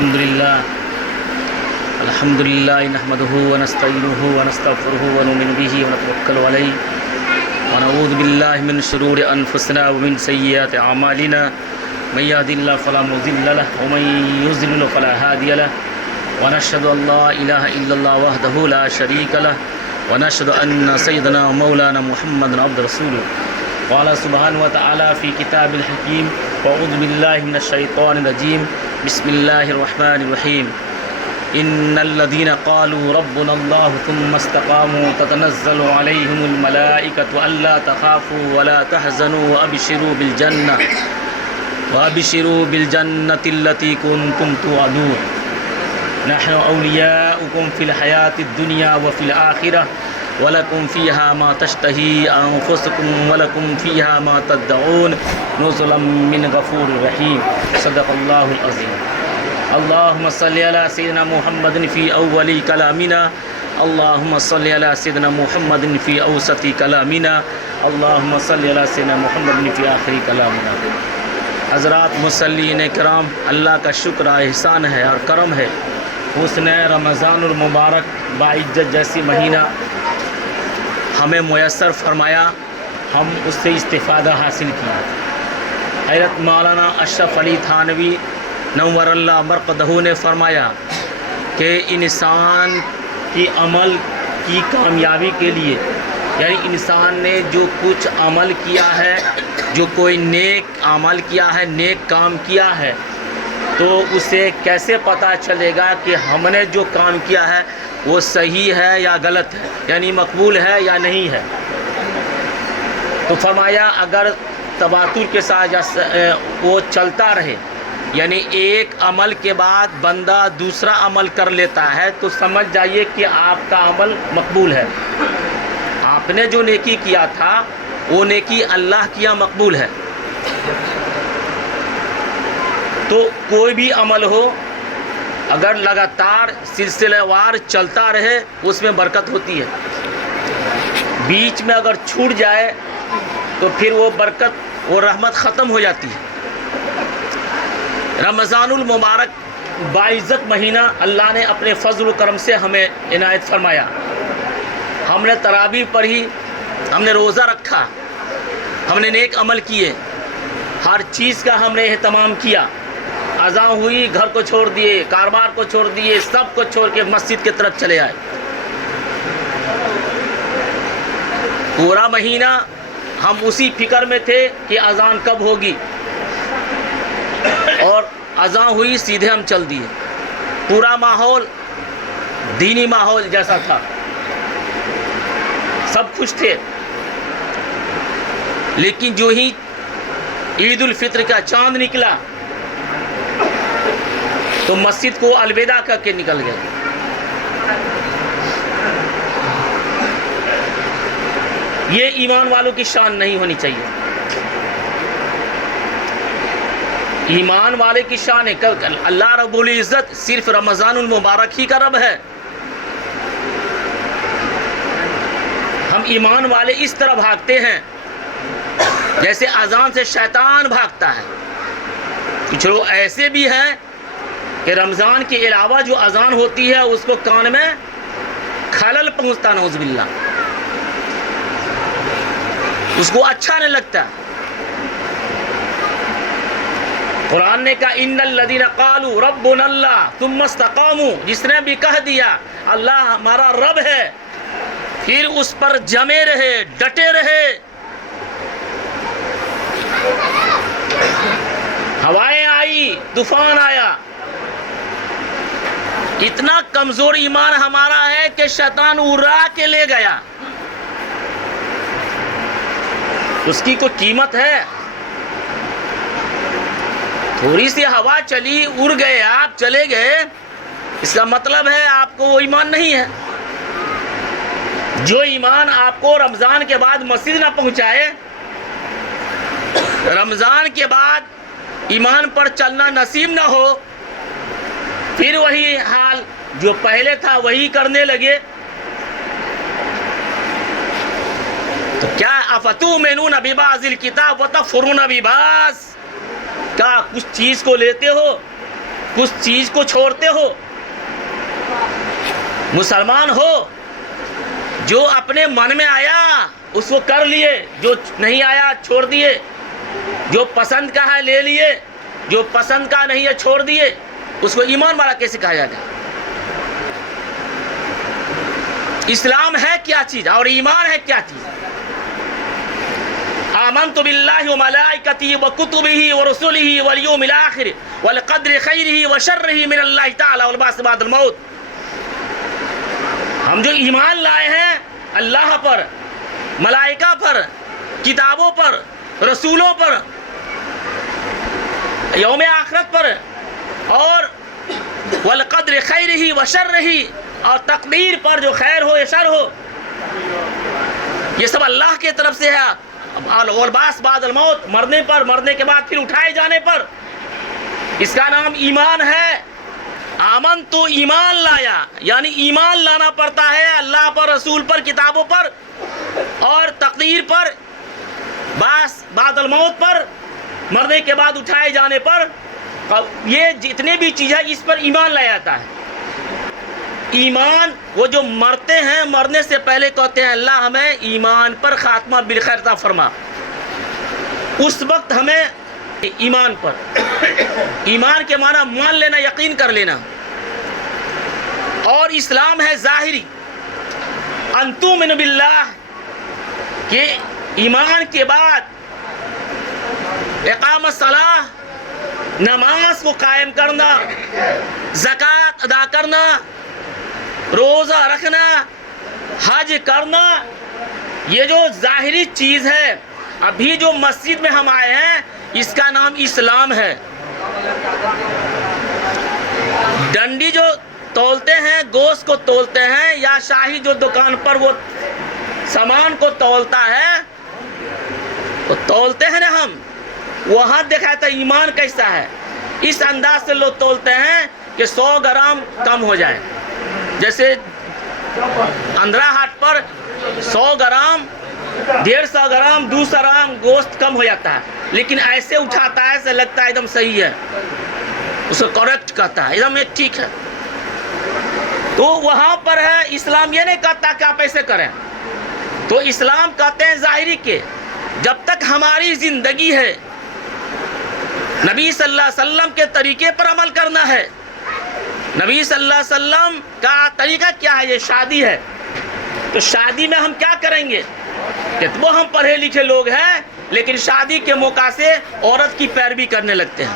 الحمد لله نحمده ونستعينه ونستغفره ونؤمن به ونتوكل عليه ونعوذ بالله من شرور أنفسنا ومن سيئات أعمالنا من يهد الله فلا مضل له ومن يضلل فلا هادي له ونشهد أن لا إله إلا الله وحده لا شريك له ونشهد أن سيدنا ومولانا محمد عبد رسوله قال سبحانه وتعالى في كتاب الحكيم وأعوذ بالله من الشيطان الرجيم بسم الله الرحمن الرحيم إن الذين قالوا ربنا الله ثم استقاموا تتنزل عليهم الملائكة ألا تخافوا ولا تحزنوا وأبشروا بالجنة التي كنتم توعدون نحن أولياؤكم في الحياة الدنيا وفي الآخرة ولكم فيها ما تشتهي أنفسكم ولكم فيها ما تدعون نزلا من غفور رحيم صدق الله العظيم اللهم صل على سيدنا محمد في أول كلامنا اللهم صل على سيدنا محمد في أوسط كلامنا اللهم صل على سيدنا محمد في آخر كلامنا حضرات مصلین کرام، اللہ کا شکر احسان ہے اور کرم ہے، حسن رمضان المبارک باعزت جیسی مہینہ ہمیں میسر فرمایا، ہم اس سے استفادہ حاصل کیا۔ حضرت مولانا اشرف علی تھانوی نور اللہ مرقدہ نے فرمایا کہ انسان کی عمل کی کامیابی کے لیے، یعنی انسان نے جو کچھ عمل کیا ہے، جو کوئی نیک عمل کیا ہے، نیک کام کیا ہے، تو اسے کیسے پتہ چلے گا کہ ہم نے جو کام کیا ہے وہ صحیح ہے یا غلط ہے، یعنی مقبول ہے یا نہیں ہے۔ تو فرمایا اگر تواتر کے ساتھ وہ چلتا رہے، یعنی ایک عمل کے بعد بندہ دوسرا عمل کر لیتا ہے، تو سمجھ جائیے کہ آپ کا عمل مقبول ہے، آپ نے جو نیکی کیا تھا وہ نیکی اللہ کیا مقبول ہے۔ تو کوئی بھی عمل ہو اگر لگاتار سلسلہ وار چلتا رہے اس میں برکت ہوتی ہے، بیچ میں اگر چھوٹ جائے تو پھر وہ برکت، وہ رحمت ختم ہو جاتی ہے۔ رمضان المبارک باعزت مہینہ اللہ نے اپنے فضل و کرم سے ہمیں عنایت فرمایا، ہم نے تراویح پڑھی، ہم نے روزہ رکھا، ہم نے نیک عمل کیے، ہر چیز کا ہم نے اہتمام کیا، اذان ہوئی گھر کو چھوڑ دیے، کاروبار کو چھوڑ دیے، سب کو چھوڑ کے مسجد کی طرف چلے آئے۔ پورا مہینہ ہم اسی فکر میں تھے کہ اذان کب ہوگی، اور اذان ہوئی سیدھے ہم چل دیے۔ پورا ماحول دینی ماحول جیسا تھا، سب خوش تھے، لیکن جو ہی عید الفطر کا چاند نکلا تو مسجد کو الوداع کر کے نکل گئے۔ یہ ایمان والوں کی شان نہیں ہونی چاہیے۔ ایمان والے کی شان ہے، اللہ رب العزت صرف رمضان المبارک ہی کا رب ہے۔ ہم ایمان والے اس طرح بھاگتے ہیں جیسے اذان سے شیطان بھاگتا ہے۔ کچھ لوگ ایسے بھی ہیں کہ رمضان کے علاوہ جو اذان ہوتی ہے اس کو کان میں خلل پہنچتا، نعوذ باللہ، اس کو اچھا نہیں لگتا۔ قرآن نے کہا ان الذین قالوا ربنا اللہ ثم استقاموا، جس نے بھی کہہ دیا اللہ ہمارا رب ہے، پھر اس پر جمے رہے، ڈٹے رہے، ہوائیں آئی، طوفان آیا، اتنا کمزور ایمان ہمارا ہے کہ شیطان اڑا کے لے گیا، اس کی کوئی قیمت ہے؟ تھوڑی سی ہوا چلی، اڑ گئے، آپ چلے گئے، اس کا مطلب ہے آپ کو وہ ایمان نہیں ہے۔ جو ایمان آپ کو رمضان کے بعد مسجد نہ پہنچائے، رمضان کے بعد ایمان پر چلنا نصیب نہ ہو، پھر وہی حال جو پہلے تھا وہی کرنے لگے، تو کیا افتؤمنون ببعض الکتاب وتکفرون ببعض، کیا کچھ چیز کو لیتے ہو کچھ چیز کو چھوڑتے ہو. مسلمان ہو, جو اپنے من میں آیا اس کو کر لیے, جو نہیں آیا چھوڑ دیے, جو پسند کا ہے لے لیے, جو پسند کا نہیں ہے چھوڑ دیے. اس کو ایمان والا کیسے کہا جائے گا؟ اسلام ہے کیا چیز اور ایمان ہے کیا چیز؟ آمنت باللہ وملائکتہ وکتبہ ورسلہ والیوم الآخر والقدر خیرہ وشرہ من اللہ تعالی والبعث بعد الموت. ہم جو ایمان لائے ہیں اللہ پر, ملائکہ پر, کتابوں پر, رسولوں پر, یوم آخرت پر, اور والقدر خیرہ وشرہ, اور تقدیر پر جو خیر ہو یا شر ہو, یہ سب اللہ کی طرف سے ہے. والبعث بعد الموت, مرنے پر, مرنے کے بعد پھر اٹھائے جانے پر, اس کا نام ایمان ہے. آمن تو ایمان لایا, یعنی ایمان لانا پڑتا ہے اللہ پر, رسول پر, کتابوں پر, اور تقدیر پر, بعث بعد الموت پر, مرنے کے بعد اٹھائے جانے پر. یہ جتنے بھی چیز ہے اس پر ایمان لایا جاتا ہے. ایمان وہ جو مرتے ہیں, مرنے سے پہلے کہتے ہیں اللہ ہمیں ایمان پر خاتمہ بالخیر عطا فرما. اس وقت ہمیں ایمان پر, ایمان کے معنی مان لینا, یقین کر لینا. اور اسلام ہے ظاہری, ان تؤمن باللہ, کہ ایمان کے بعد اقامت الصلاۃ, نماز کو قائم کرنا, زکوٰۃ ادا کرنا, روزہ رکھنا, حج کرنا. یہ جو ظاہری چیز ہے, ابھی جو مسجد میں ہم آئے ہیں اس کا نام اسلام ہے. ڈنڈی جو تولتے ہیں, گوشت کو تولتے ہیں, یا شاہی جو دکان پر وہ سامان کو تولتا ہے, وہ تولتے ہیں نا ہم, وہاں دیکھا تھا ایمان کیسا ہے. اس انداز سے لوگ تولتے ہیں کہ 100 گرام کم ہو جائے. جیسے اندرا ہاٹ پر 100 گرام, 150 گرام, 200 گرام گوشت کم ہو جاتا ہے, لیکن ایسے اٹھاتا ہے ایسے لگتا ہے ایک دم صحیح ہے, اس کو کریکٹ کہتا ہے, ایک دم ٹھیک ہے. تو وہاں پر ہے. اسلام یہ نہیں کہتا کہ آپ ایسے کریں. تو اسلام کہتے ہیں ظاہری کے, جب تک ہماری زندگی ہے نبی صلی اللہ علیہ وسلم کے طریقے پر عمل کرنا ہے. نبی صلی اللہ علیہ وسلم کا طریقہ کیا ہے؟ یہ شادی ہے. تو شادی میں ہم کیا کریں گے کہ وہ ہم پڑھے لکھے لوگ ہیں, لیکن شادی کے موقع سے عورت کی پیروی کرنے لگتے ہیں.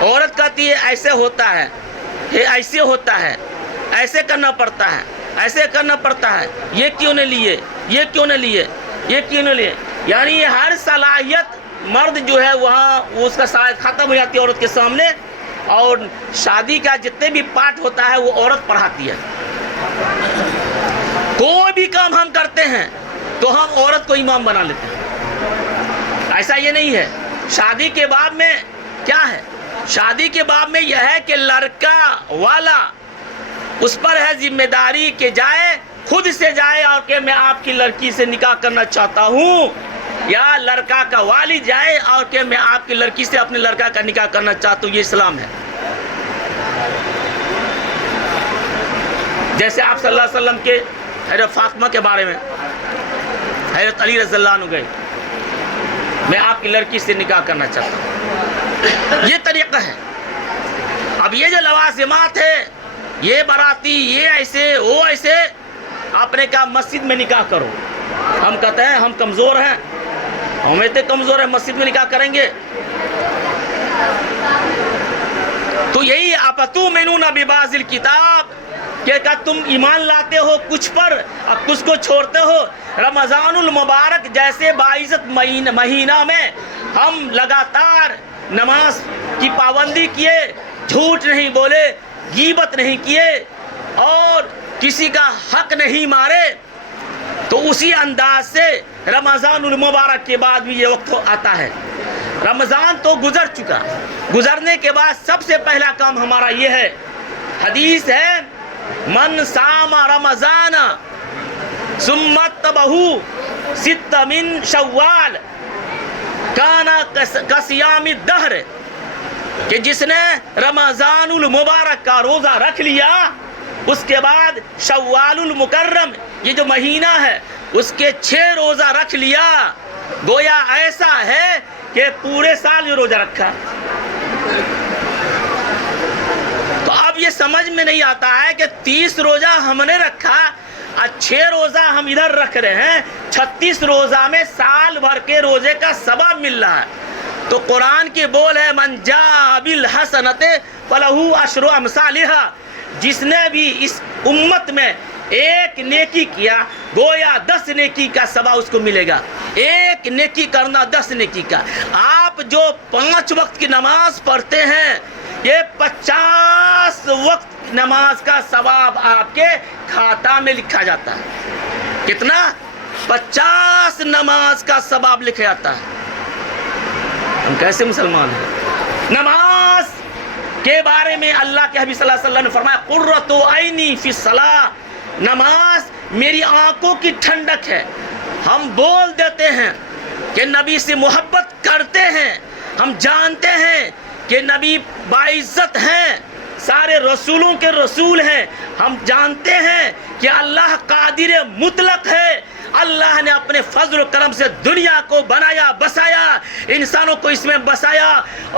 عورت کہتی ہے ایسے ہوتا ہے, یہ ایسے ہوتا ہے, ایسے کرنا پڑتا ہے, ایسے کرنا پڑتا ہے, یہ کیوں نہیں لیے, یہ کیوں نہیں لیے, یہ کیوں نہیں لیے. یعنی ہر صلاحیت مرد جو ہے وہاں اس کا صلاحیت ختم ہو جاتی ہے عورت کے سامنے, اور شادی کا جتنے بھی پارٹ ہوتا ہے وہ عورت پڑھاتی ہے. کوئی بھی کام ہم کرتے ہیں تو ہم عورت کو امام بنا لیتے ہیں. ایسا یہ نہیں ہے. شادی کے بعد میں کیا ہے؟ شادی کے بعد میں یہ ہے کہ لڑکا والا اس پر ہے ذمہ داری کہ جائے, خود سے جائے اور کہ میں آپ کی لڑکی سے نکاح کرنا چاہتا ہوں, یا لڑکا کا والد جائے اور کہ میں آپ کی لڑکی سے اپنے لڑکا کا نکاح کرنا چاہتا ہوں. یہ اسلام ہے. جیسے آپ صلی اللہ علیہ وسلم کے حضرت فاطمہ کے بارے میں حضرت علی رضی اللہ عنہ گئے, میں آپ کی لڑکی سے نکاح کرنا چاہتا ہوں. یہ طریقہ ہے. اب یہ جو لوازمات ہے, یہ باراتی, یہ ایسے, وہ ایسے, آپ نے کہا مسجد میں نکاح کرو. ہم کہتے ہیں ہم کمزور ہیں, ہم اتنے کمزور ہیں, مسجد میں نکاح کریں گے. تو یہی افتؤمنون ببعض الکتاب, کہ تم ایمان لاتے ہو کچھ پر اور کچھ کو چھوڑتے ہو. رمضان المبارک جیسے باعزت مہینہ میں ہم لگاتار نماز کی پابندی کیے, جھوٹ نہیں بولے, غیبت نہیں کیے, اور کسی کا حق نہیں مارے, تو اسی انداز سے رمضان المبارک کے بعد بھی یہ وقت آتا ہے. رمضان تو گزر چکا, گزرنے کے بعد سب سے پہلا کام ہمارا یہ ہے. حدیث ہے من صام رمضان ثم اتبعہ 6 من شوال کان کصیام الدہر. کہ جس نے رمضان المبارک کا روزہ رکھ لیا، اس کے بعد شوال المکرم یہ جو مہینہ ہے اس کے 6 روزہ رکھ لیا، گویا ایسا ہے کہ پورے سال یہ روزہ رکھا۔ تو اب یہ سمجھ میں نہیں آتا ہے کہ 30 روزہ ہم نے رکھا، 6 روزہ ہم ادھر رکھ رہے ہیں، 36 روزہ میں سال بھر کے روزے کا ثواب مل رہا ہے۔ تو قرآن کی بول ہے من جاء بالحسنۃ فلہ عشر امثالھا، جس نے بھی اس امت میں ایک نیکی کیا گویا 10 نیکی کا ثواب اس کو ملے گا۔ ایک نیکی کرنا 10 نیکی کا۔ آپ جو 5 وقت کی نماز پڑھتے ہیں، یہ 50 وقت نماز کا ثواب آپ کے کھاتا میں لکھا جاتا ہے۔ کتنا؟ 50 نماز کا ثواب لکھا جاتا ہے۔ ہم کیسے مسلمان ہیں؟ نماز کے بارے میں اللہ کے حبیب صلی اللہ علیہ وسلم نے فرمایا قرۃ عینی فی الصلاۃ، نماز میری آنکھوں کی ٹھنڈک ہے۔ ہم بول دیتے ہیں کہ نبی سے محبت کرتے ہیں، ہم جانتے ہیں کہ نبی باعزت ہیں، سارے رسولوں کے رسول ہیں، ہم جانتے ہیں کہ اللہ قادر مطلق ہے، اللہ نے اپنے فضل و کرم سے دنیا کو بنایا بسایا، انسانوں کو اس میں بسایا،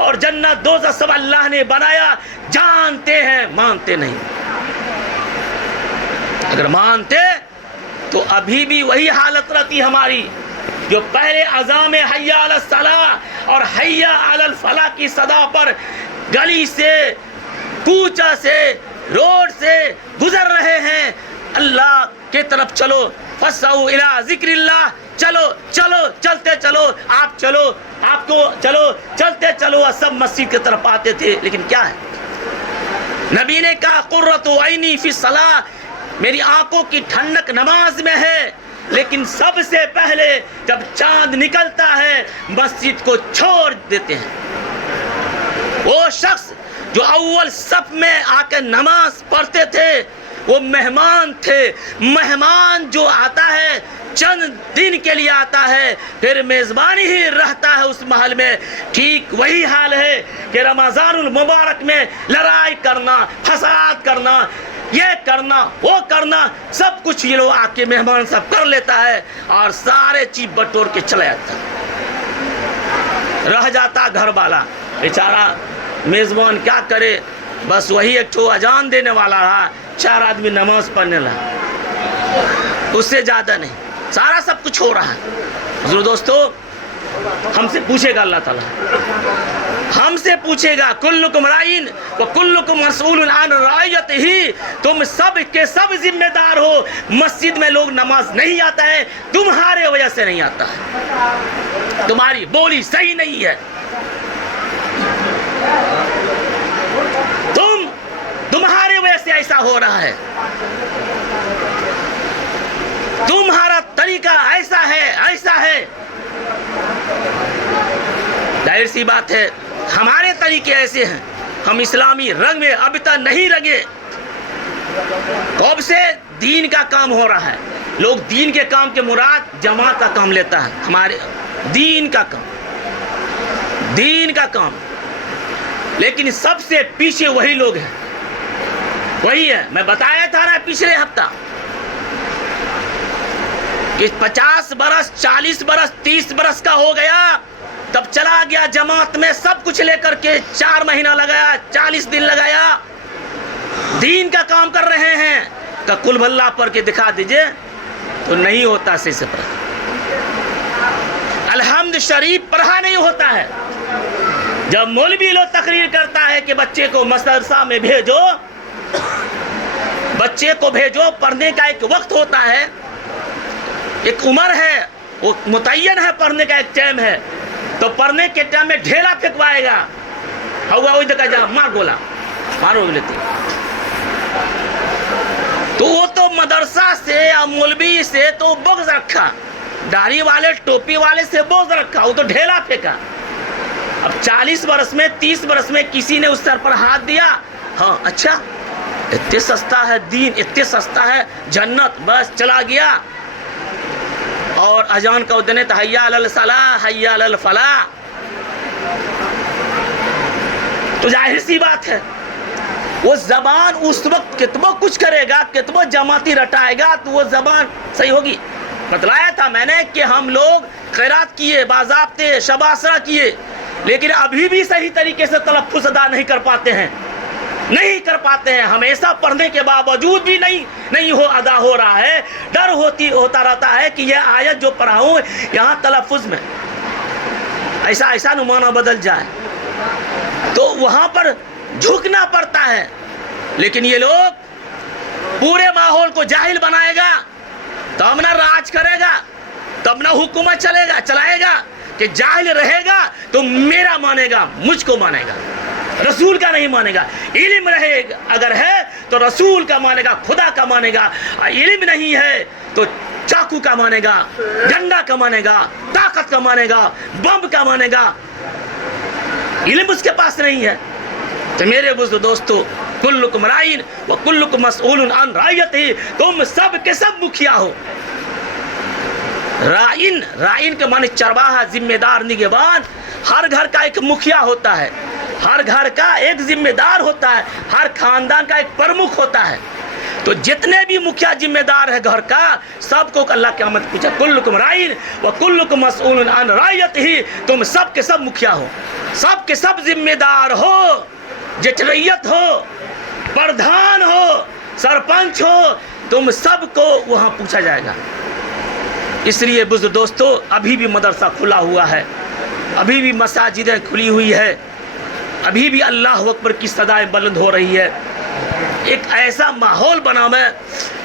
اور جنت دوزخ سب اللہ نے بنایا، جانتے ہیں مانتے نہیں۔ اگر مانتے تو ابھی بھی وہی حالت رہتی ہماری جو پہلے اذان میں حی علی الصلاۃ اور حی علی الفلاح کی صدا پر گلی سے کوچہ سے روڈ سے گزر رہے ہیں، اللہ کے طرف چلو، فسعوا الی ذکر اللہ، چلو چلو چلتے چلو، آپ چلو، آپ کو چلو چلتے چلو، سب مسجد کی طرف آتے تھے۔ لیکن کیا ہے؟ نبی نے کہا قرۃ عینی فی الصلاۃ، میری آنکھوں کی ٹھنڈک نماز میں ہے، لیکن سب سے پہلے جب چاند نکلتا ہے مسجد کو چھوڑ دیتے ہیں۔ وہ شخص جو اول صف میں آ کے نماز پڑھتے تھے وہ مہمان تھے، مہمان جو آتا ہے چند دن کے لیے آتا ہے پھر میزبانی ہی رہتا ہے اس محل میں۔ ٹھیک وہی حال ہے کہ رمضان المبارک میں لڑائی کرنا، فساد کرنا، یہ کرنا وہ کرنا، سب کچھ یہ لوگ آ کے مہمان سب کر لیتا ہے اور سارے چیز بٹور کے چلا جاتا ہے۔ رہ جاتا گھر والا بیچارہ، میزبان کیا کرے، بس وہی ایک ٹھو اذان دینے والا رہا، 4 آدمی نماز پڑھنے لگا، اس سے زیادہ نہیں، سارا سب کچھ ہو رہا ہے۔ حضور دوستو، ہم سے پوچھے گا اللہ تعالیٰ، ہم سے پوچھے گا کلکم رائن وکلکم مسئول عن رعیتہ، تم سب کے سب ذمہ دار ہو۔ مسجد میں لوگ نماز نہیں آتا ہے، تمہارے وجہ سے نہیں آتا ہے، تمہاری بولی صحیح نہیں ہے، تمہارے وجہ سے ایسا ہو رہا ہے، تمہارا طریقہ ایسا ہے ایسا ہے۔ ظاہر سی بات ہے ہمارے طریقے ایسے ہیں، ہم اسلامی رنگ میں ابھی تک نہیں رنگے۔ کب سے دین کا کام ہو رہا ہے، لوگ دین کے کام کے مراد جماعت کا کام لیتا ہے، ہمارے دین کا کام، دین کا کام، لیکن سب سے پیچھے وہی لوگ ہیں، وہی ہے۔ میں بتایا تھا نا پچھلے ہفتہ کہ 50 برس 40 برس 30 برس کا ہو گیا، تب چلا گیا جماعت میں سب کچھ لے کر کے، 4 مہینہ لگایا، 40 دن لگایا، دین کا کام کر رہے ہیں، کہ کل اللہ پڑھ کے دکھا دیجئے تو نہیں ہوتا صحیح سے پڑھا، الحمد شریف پڑھا نہیں ہوتا ہے۔ جب مولوی لوگ تقریر کرتا ہے کہ بچے کو مدرسہ میں بھیجو، بچے کو بھیجو، پڑھنے کا ایک وقت ہوتا ہے، ایک عمر ہے، وہ متعین ہے، پڑھنے کا ایک ٹائم ہے، تو پڑھنے کے ٹائم میں ڈھیلا پھینکوائے گا، ہوا وہی جگہ جا مار گولا مارو لیتے، تو وہ تو مدرسہ سے یا مولوی سے تو بغض رکھا، داڑھی والے ٹوپی والے سے بغض رکھا، وہ تو ڈھیلا پھینکا۔ اب 40 برس میں 30 برس میں کسی نے اس سر پر ہاتھ دیا، ہاں اچھا اتنے سستا ہے دین، اتنے سستا ہے جنت، بس چلا گیا، اور اذان کا ادنے تو حی علی الصلاۃ حی علی الفلاح۔ تو ظاہر سی بات ہے وہ زبان اس وقت کتنا کچھ کرے گا، کتنا جماعتی رٹائے گا تو وہ زبان صحیح ہوگی. بتلایا تھا میں نے کہ ہم لوگ خیرات کیے، باضابطے شب آسرا کیے، لیکن ابھی بھی صحیح طریقے سے تلفظ ادا نہیں کر پاتے ہیں، نہیں کر پاتے ہیں. ہمیشہ پڑھنے کے باوجود بھی نہیں ادا ہو رہا ہے. ڈر ہوتا رہتا ہے کہ یہ آیت جو پڑھا ہوں یہاں تلفظ میں ایسا نمانہ بدل جائے، تو وہاں پر جھکنا پڑتا ہے. لیکن یہ لوگ پورے ماحول کو جاہل بنائے گا تب نہ راج کرے گا، تب نہ حکومت چلائے گا. کہ جاہل رہے گا تو میرا مانے گا، مجھ کو مانے گا، رسول کا نہیں مانے گا. علم رہے گا اگر ہے تو رسول کا مانے گا، خدا کا مانے گا. علم نہیں ہے تو چاقو کا مانے گا، ڈنڈا کا مانے گا، طاقت کا مانے گا، بم کا مانے گا. علم اس کے پاس نہیں ہے. تو میرے بزرگ دوستو، کلکم رائن و کلکم مسئول عن رعیتہ، تم سب کے سب مکھیا ہو. رائن کے معنی چرواہا، ذمہ دار، نگہبان. ہر گھر کا ایک مکھیا ہوتا ہے، ہر گھر کا ایک ذمہ دار ہوتا ہے، ہر خاندان کا ایک پرمکھ ہوتا ہے. تو جتنے بھی مکھیا ذمہ دار ہے گھر کا، سب کو اللہ قیامت پوچھا کلکم رائن و کلکم مسئول عن رعیتہ، تم سب کے سب مکھیا ہو، سب کے سب ذمہ دار ہو. جٹریت ہو، پردھان ہو، سرپنچ ہو، تم سب کو وہاں پوچھا جائے گا. اس لیے بزرگ دوستو، ابھی بھی مدرسہ کھلا ہوا ہے، ابھی بھی مساجدیں کھلی ہوئی ہے، ابھی بھی اللہ اکبر کی صدائیں بلند ہو رہی ہے. ایک ایسا ماحول بنا ہے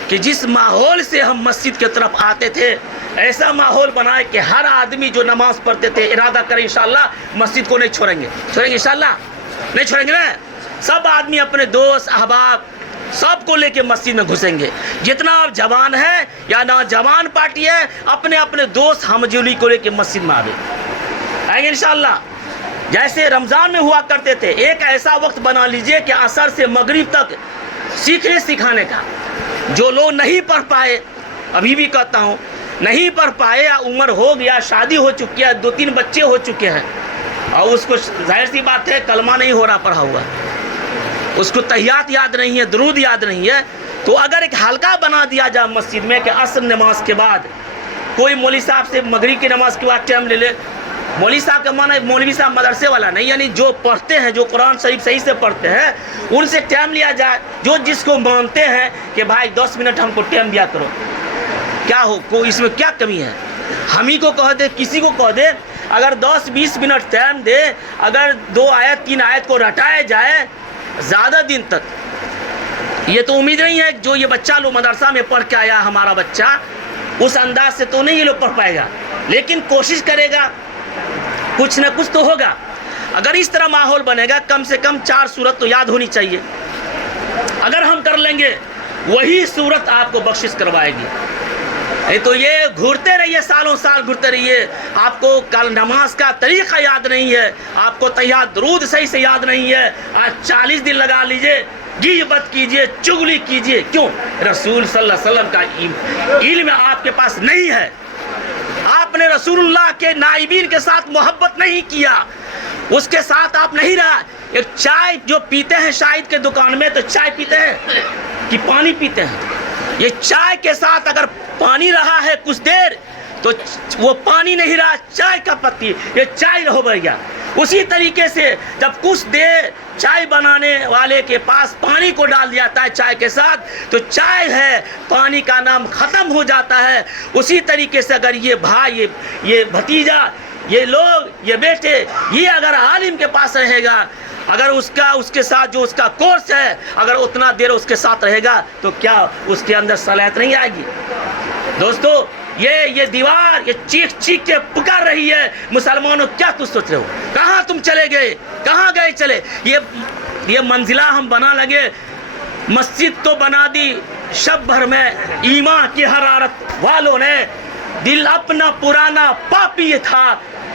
کہ جس ماحول سے ہم مسجد کی طرف آتے تھے، ایسا ماحول بنائے کہ ہر آدمی جو نماز پڑھتے تھے ارادہ کریں انشاءاللہ مسجد کو نہیں چھوڑیں گے انشاءاللہ نہیں چھوڑیں گے نا. سب آدمی اپنے دوست احباب سب کو لے کے مسجد میں گھسیں گے. جتنا آپ جوان ہے یا نوجوان پارٹی ہے، اپنے اپنے دوست ہمجولی کو لے کے مسجد میں آئیں گے انشاءاللہ. جیسے رمضان میں ہوا کرتے تھے، ایک ایسا وقت بنا لیجئے کہ عصر سے مغرب تک سیکھنے سکھانے کا. جو لوگ نہیں پڑھ پائے، ابھی بھی کہتا ہوں، نہیں پڑھ پائے یا عمر ہو گیا، شادی ہو چکی ہے، 2-3 بچے ہو چکے ہیں، اور اس کو ظاہر سی بات ہے کلمہ نہیں ہو رہا پڑھا ہوا، اس کو تحیات یاد نہیں ہے، درود یاد نہیں ہے، تو اگر ایک حلقہ بنا دیا جائے مسجد میں کہ عصر نماز کے بعد کوئی مولوی صاحب سے مغرب کی نماز کے بعد ٹائم لے لے. مولوی صاحب کا معنی مولوی صاحب مدرسے والا نہیں، یعنی جو پڑھتے ہیں، جو قرآن شریف صحیح سے پڑھتے ہیں، ان سے ٹائم لیا جائے. جو جس کو مانتے ہیں کہ بھائی 10 منٹ ہم کو ٹائم دیا کرو، کیا ہو کوئی اس میں کیا کمی ہے؟ ہم ہی کو کہہ دے، کسی کو کہہ دے، اگر 10-20 منٹ ٹائم دے، اگر 2 آیت 3 آیت کو رٹائے جائے زیادہ دن تک. یہ تو امید نہیں ہے جو یہ بچہ لوگ مدرسہ میں پڑھ کے آیا ہمارا بچہ، اس انداز سے تو نہیں یہ لوگ پڑھ پائے گا، لیکن کوشش کرے گا، کچھ نہ کچھ تو ہوگا. اگر اس طرح ماحول بنے گا، کم سے کم 4 سورت تو یاد ہونی چاہیے. اگر ہم کر لیں گے وہی سورت آپ کو بخشش کروائے گی. تو یہ گھرتے رہیے، سالوں سال گھرتے رہیے، آپ کو کل نماز کا طریقہ یاد نہیں ہے، آپ کو تحیات درود صحیح سے یاد نہیں ہے. آج 40 دن لگا لیجئے، غیبت کیجئے، چغلی کیجئے. کیوں؟ رسول صلی اللہ علیہ وسلم کا علم آپ کے پاس نہیں ہے. آپ نے رسول اللہ کے نائبین کے ساتھ محبت نہیں کیا، اس کے ساتھ آپ نہیں رہا. ایک چائے جو پیتے ہیں شاہد کے دکان میں، تو چائے پیتے ہیں کہ پانی پیتے ہیں؟ یہ چائے کے ساتھ اگر پانی رہا ہے کچھ دیر تو وہ پانی نہیں رہا، چائے کا پتی، یہ چائے ہو گیا. اسی طریقے سے جب کچھ دیر چائے بنانے والے کے پاس پانی کو ڈال دیا جاتا ہے چائے کے ساتھ، تو چائے ہے، پانی کا نام ختم ہو جاتا ہے. اسی طریقے سے اگر یہ بھائی، یہ بھتیجا، یہ لوگ، یہ بیٹے، یہ اگر عالم کے پاس رہے گا، اگر اس کے ساتھ جو اس کا کورس ہے، اگر اتنا دیر اس کے ساتھ رہے گا، تو کیا اس کے اندر صلاحیت نہیں آئے گی؟ دوستو، یہ دیوار یہ چیخ کے پکار رہی ہے، مسلمانوں کیا تم سوچ رہے ہو؟ کہاں تم چلے گئے؟ کہاں گئے چلے؟ یہ منزلہ ہم بنا لگے، مسجد تو بنا دی شب بھر میں، ایمان کی حرارت والوں نے، دل اپنا پرانا پاپی تھا،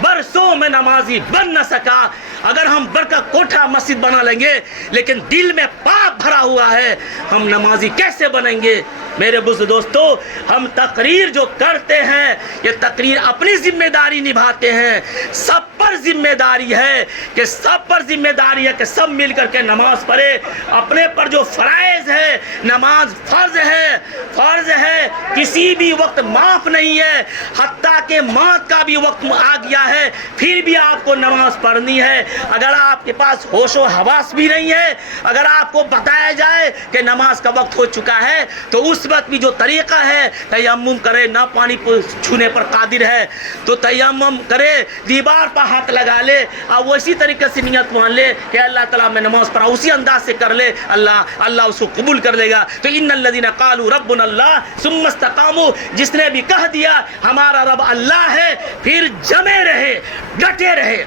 برسوں میں نمازی بن نہ سکا. اگر ہم بڑھ کا کوٹھا مسجد بنا لیں گے لیکن دل میں پاپ بھرا ہوا ہے، ہم نمازی کیسے بنیں گے؟ میرے بزرگ دوستو، ہم تقریر جو کرتے ہیں یہ تقریر اپنی ذمہ داری نبھاتے ہیں. سب پر ذمہ داری ہے کہ سب مل کر کے نماز پڑھے. اپنے پر جو فرائض ہے، نماز فرض ہے، کسی بھی وقت معاف نہیں ہے. حتیٰ کہ موت کا بھی وقت آ گیا ہے پھر بھی آپ کو نماز پڑھنی ہے. اگر آپ کے پاس ہوش و حواس بھی نہیں ہے، اگر آپ کو بتایا جائے کہ نماز کا وقت ہو چکا ہے تو اس وقت بھی جو طریقہ ہے تیمم کرے، نہ پانی چھونے پر قادر ہے تو تیمم کرے، دیوار پر ہاتھ لگا لے اور اسی طریقے سے نیت مان لے کہ اللہ تعالیٰ میں نماز پڑھا، اسی انداز سے کر لے، اللہ اس کو قبول کر لے گا. تو ان الذین قالوا ربنا اللہ ثم استقاموا، جس نے بھی کہہ دیا ہمارا رب اللہ ہے پھر جمے رہے، ڈٹے رہے.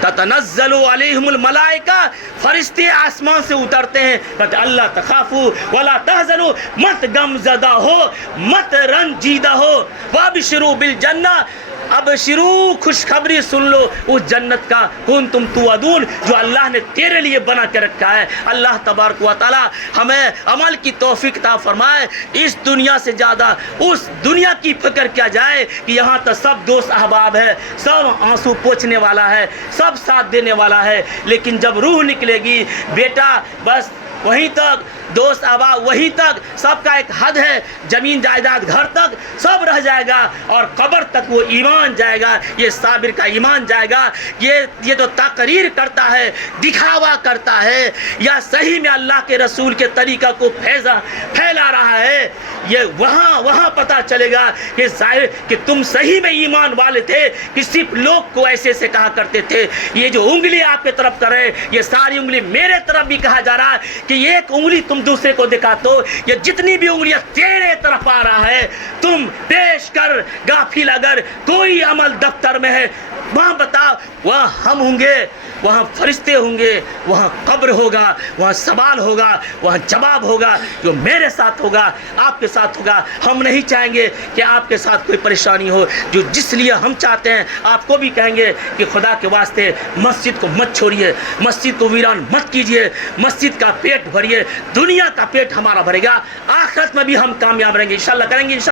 تتنزل علیہم الملائکہ، فرشتے آسمان سے اترتے ہیں، کہتے اللہ تخافوا ولا تحزنوا، مت غم زدہ ہو، مت رنجیدہ ہو. وابشروا بالجنہ، اب شروع خوشخبری سن لو اس جنت کا، کنتم توعدون، جو اللہ نے تیرے لیے بنا کے رکھا ہے. اللہ تبارک و تعالی ہمیں عمل کی توفیق عطا فرمائے. اس دنیا سے زیادہ اس دنیا کی فکر کیا جائے کہ یہاں تو سب دوست احباب ہے، سب آنسو پوچھنے والا ہے، سب ساتھ دینے والا ہے، لیکن جب روح نکلے گی بیٹا بس وہیں تک، دوست احباب وہیں تک، سب کا ایک حد ہے، زمین جائیداد گھر تک سب رہ جائے گا اور قبر تک وہ ایمان جائے گا. یہ صابر کا ایمان جائے گا. یہ تو تقریر کرتا ہے، دکھاوا کرتا ہے یا صحیح میں اللہ کے رسول کے طریقہ کو پھیلا رہا ہے، یہ وہاں پتہ چلے گا کہ ظاہر کہ تم صحیح میں ایمان والے تھے کہ صرف لوگ کو ایسے سے کہا کرتے تھے. یہ جو انگلی آپ کی طرف کرے یہ ساری انگلی میرے طرف بھی کہا جا رہا ہے کہ ایک انگلی تم دوسرے کو دکھاتے ہو، یہ جتنی بھی انگلیاں تیرے طرف آ رہا ہے تم پیش کر. غافل اگر کوئی عمل دفتر میں ہے وہاں بتا، وہاں ہم ہوں گے، وہاں فرشتے ہوں گے، وہاں قبر ہوگا، وہاں سوال ہوگا، وہاں جواب ہوگا. جو میرے ساتھ ہوگا آپ کے ساتھ ہوگا. ہم نہیں چاہیں گے کہ آپ کے ساتھ کوئی پریشانی ہو. جو جس لیے ہم چاہتے ہیں آپ کو بھی کہیں گے کہ خدا کے واسطے مسجد کو مت چھوڑیے، مسجد کو ویران مت کیجیے، مسجد کا پیٹ بھریے. دنیا کا پیٹ ہمارا بھرے گا، آخرت میں بھی ہم کامیاب رہیں گے، انشاءاللہ کریں گے.